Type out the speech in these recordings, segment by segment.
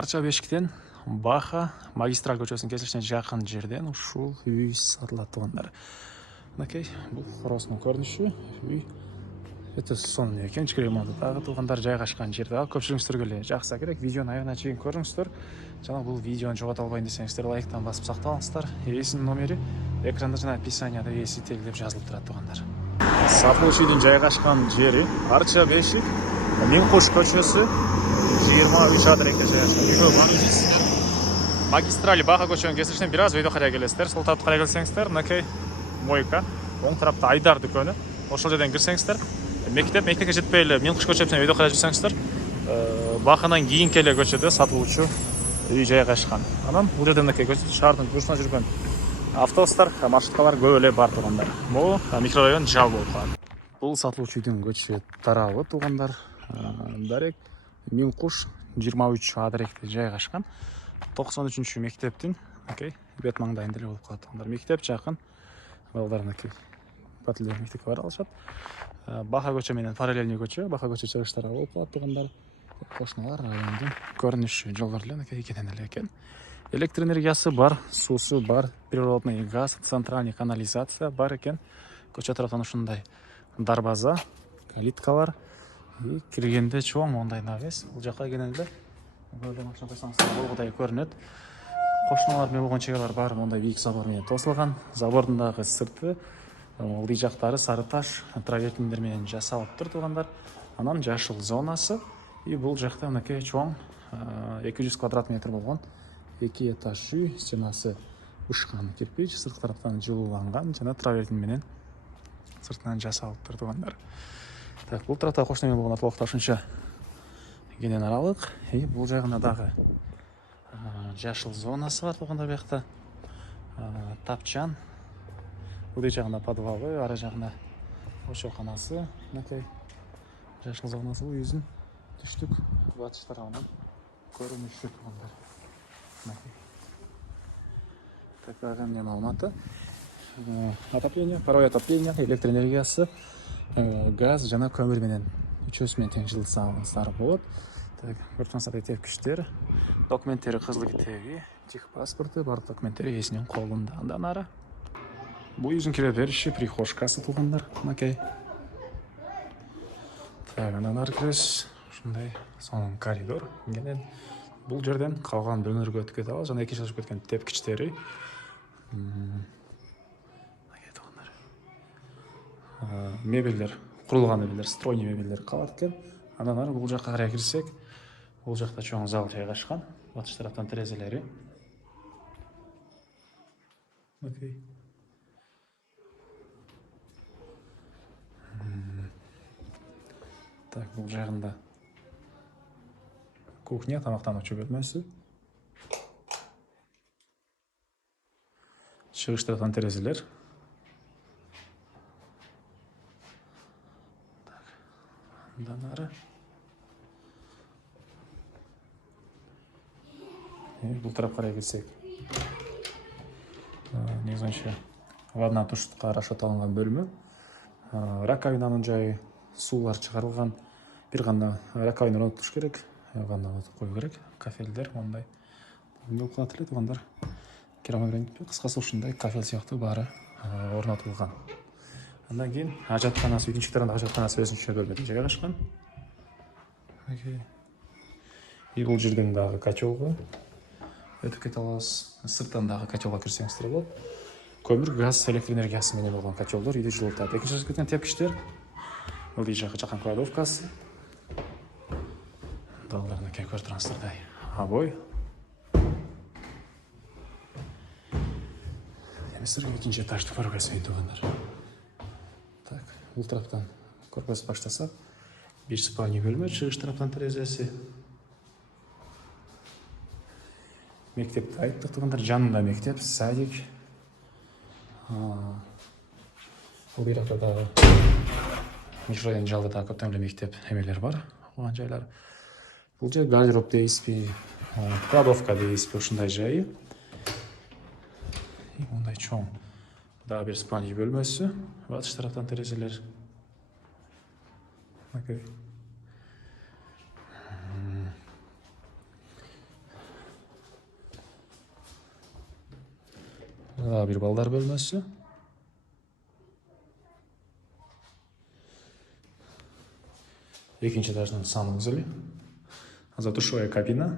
Арча бешіктен Баха магистраль көшесінің кесілішіне жақын жерден ушул үй сатылат тугандар. Мынакей, бұл хоросунун көрүнүшү. Үй өтө сонун экен, ички ремонту дагы тугандар жайгашкан жер дагы көпчүлүгүңүздөргө эле жакса керек. Видеону аягына чейин көрүңүздөр. Жана бул видеону жогото албайын десеңиздер, лайктан басып сакталыңыздар. Ээсинин номери экранда жана описанияда ээси деп жазылып турат тугандар. Сатылуучу үйдүн жайгашкан жери Арча бешик, Миңкуш көчөсү 23 адреске жайгашкан. Магистраль Баха көчөнүн кесилишинен бир аз өйдө карай келесиздер. Сол тарапты карай келсеңиздер, мынакей мойка, оң тарапта Айдар дүкөнү. Ошол жерден кирсеңиздер, мектепке жетпей эле Миңкуш көчөсүнөн өйдө карай жүрсөңүздөр, Баханан кийинки эле көчөдө сатылуучу үй жайгашкан. Анан бул жерде мынакей шаардын бурчуна жүргөн автобустар, маршруткалар көп эле бар тугандар. Бул микрорайон жал болуп калат. Бул сатылуучу үйдүн көчө тарабы тугандар. Дарек Миңкуш 23 адресте жайгашкан. 93 мектептин бет маңдайында эле болуп калат тугандар. Мектеп жакын. Балдарыныкы патрульдик мектепке бара алышат. Баха көчө менен параллельный көчө, Баха көчө чыгыш тарабы болуп калат тугандар. Кошуналар райондун көрүнүшү, жолдор эле экенен эле экен. Электр энергиясы бар, суусу бар, природный газ, центральный канализация бар экен. Көчө тараптан ушундай дарбаза, калиткалар, киргенде чоң мондай навес. Бул жака келгенде эле бөлөм акча койсоңуздар болгодай көрүнөт. Кошуналар менен болгон чегалар баары мондай бийик забор менен тосулган. Забордун дагы сырты, ылдый жактары сары таш, травертиндер менен жасалыптыр тугандар. Анан жашыл зонасы. И бул жакта мынакей чоң 200 квадрат метр болгон 2 этаж үй, стенасы ушкан кирпич, сырткы тараптан жылууланган жана травертин менен сыртынан жасалыптыр тугандар. Так, бул тарапта кошуна менен болгон атлыктар ушунча кенен аралык. И бул жагына дагы жашыл зонасы бар тугандар бuyakта. Тапчан. Бул жагына подвалы, ары жагына ошоканасы, мынакей жашыл зонасы бул үйдүн түштүк батыш тарабынан көрүнүшү тугандар. Так, менен Алматы. Отопление, паровое отопление, электр энергиясы, газ жана көмүр менен үчөөсү менен тең жылытсаңыздар болот. Так, көрсөңүздөр тепкичтер, документтери кызыл китеби, техпаспорту, бардык документтери ээсинин колунда. Андан ары бул үйдүн кире бериши прихожкасы тугандар. Мынакей. Так, андан ары киребиз. Ушундай сонун коридор. Кенен бул жерден калган бөлмөлөргө өтүп кете алабыз. Жана экинчи этажга кеткен тепкичтери. Мебелдер, курулган мебелдер, стройный мебелдер калат экен. Андан ары бул жакка карай кирсек, бул жакта чоң зал жайгашкан. Батыш тараптан терезелери. Окей. Так, бул жагында кухня, тамактануучу бөлмөсү. Чыгыш тараптан терезелер. Так, андан ары бул тарапка карай келсек, негизинче ванна туштукка расчет алынган бөлмө. Раковинанын жайы, суулар чыгарылган. Бир гана раковина орнотуш керек, ванна орнотуп кою керек. Кафелдер мондай болуп калат эле тугандар. Керамогранит, кыскасы ушундай кафел сыяктуу баары орнотулган. Андан кийин ажатканасы, үйдүн ички тарабында ажатканасы өзүнчө бөлмөдө жайгашкан. И бул жерден дагы котелго өтүп кете алабыз. Сырттан дагы котелго кирсеңиздер болот. Көмүр, газ, электр энергиясы менен болгон котелдор үйдү жылытат. Экинчи этажга кеткен тепкичтер. Ылдый жакы жакан кладовкасы. Далларына көрүп турасыздар. Обой. Сырга экинчи этажды көргөзөйүн тугандар. Так, бул тараптан көргөзүп баштасак, бир спальный бөлмө, чыгыш тараптан терезеси. Мектепти айттык тугандар, жанында мектеп, садик. Бул жакта дагы микрорайон жалда дагы көптөн эле мектеп эмелер бар, окуган жайлар. Бул жер гардероб дейсизби, кладовка дейсизби, ушундай жайы. Мындай чоң дагы бир спальный бөлмөсү, батыш тараптан терезелер. Бир балдар бөлмөсү. Экинчи этаждын санузелі. Душевая кабина.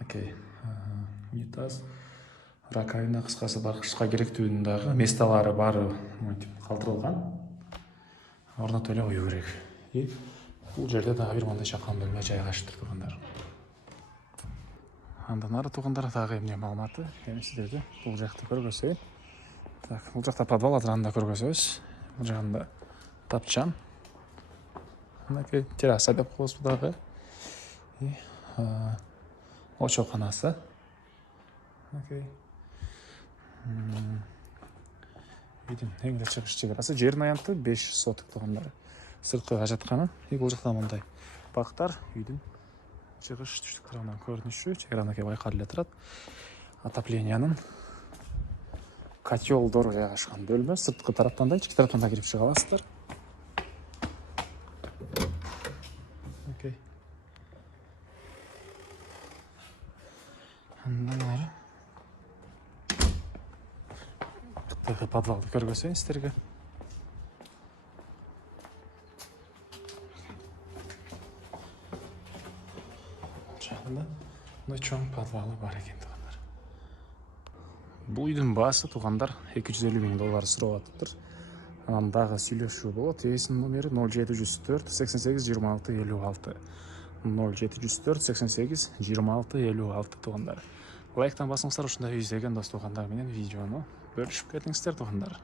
Окей. Унитаз. Раковина, кыскасы баркычка керектүүнүн месталары бары калтырылган. Орнотуп эле коюу керек. Бул жерде дагы бир мындай чакан бөлмө жайгашыптыр туугандар. Андан ары туугандар дагы эмне маалыматы? Эми сиздерди бул жакты көргөзөйүн. Так, бул жакта подвал атыранда көргөзөбүз. Бул жагында тапчан. Мынакей терраса деп коебуз дагы. Очоканасы. Окей. Үйдүн эң эле чыгыш чыгарасы жердин аянты 5 соток туугандар. Сырткыга жатканы. Бул жакта мындай бактар үйдүн чыгыш түштүк тарабынан көрүнүшү. Чегранакей байкалып эле турат. Отоплениянын котелдор жайгашкан бөлмө. Сырткы тараптан да, ички тараптан да кирип чыга аласыздар. Окей. Андан ары подвалды көргөзөйүн сиздерге. Жагында мындай чоң подвалы бар экен туугандар. Бул үйдүн баасы туугандар $250,000 сурап атыптыр. Анан дагы сүйлөшүү болот. Ээсинин номери 0704 88 26 56. 0704 88 26 56 туугандар. Лайктан басыңыздар, ушундай издеген дос туугандар менен видеону бөлүшүп кетиңиздер туугандар.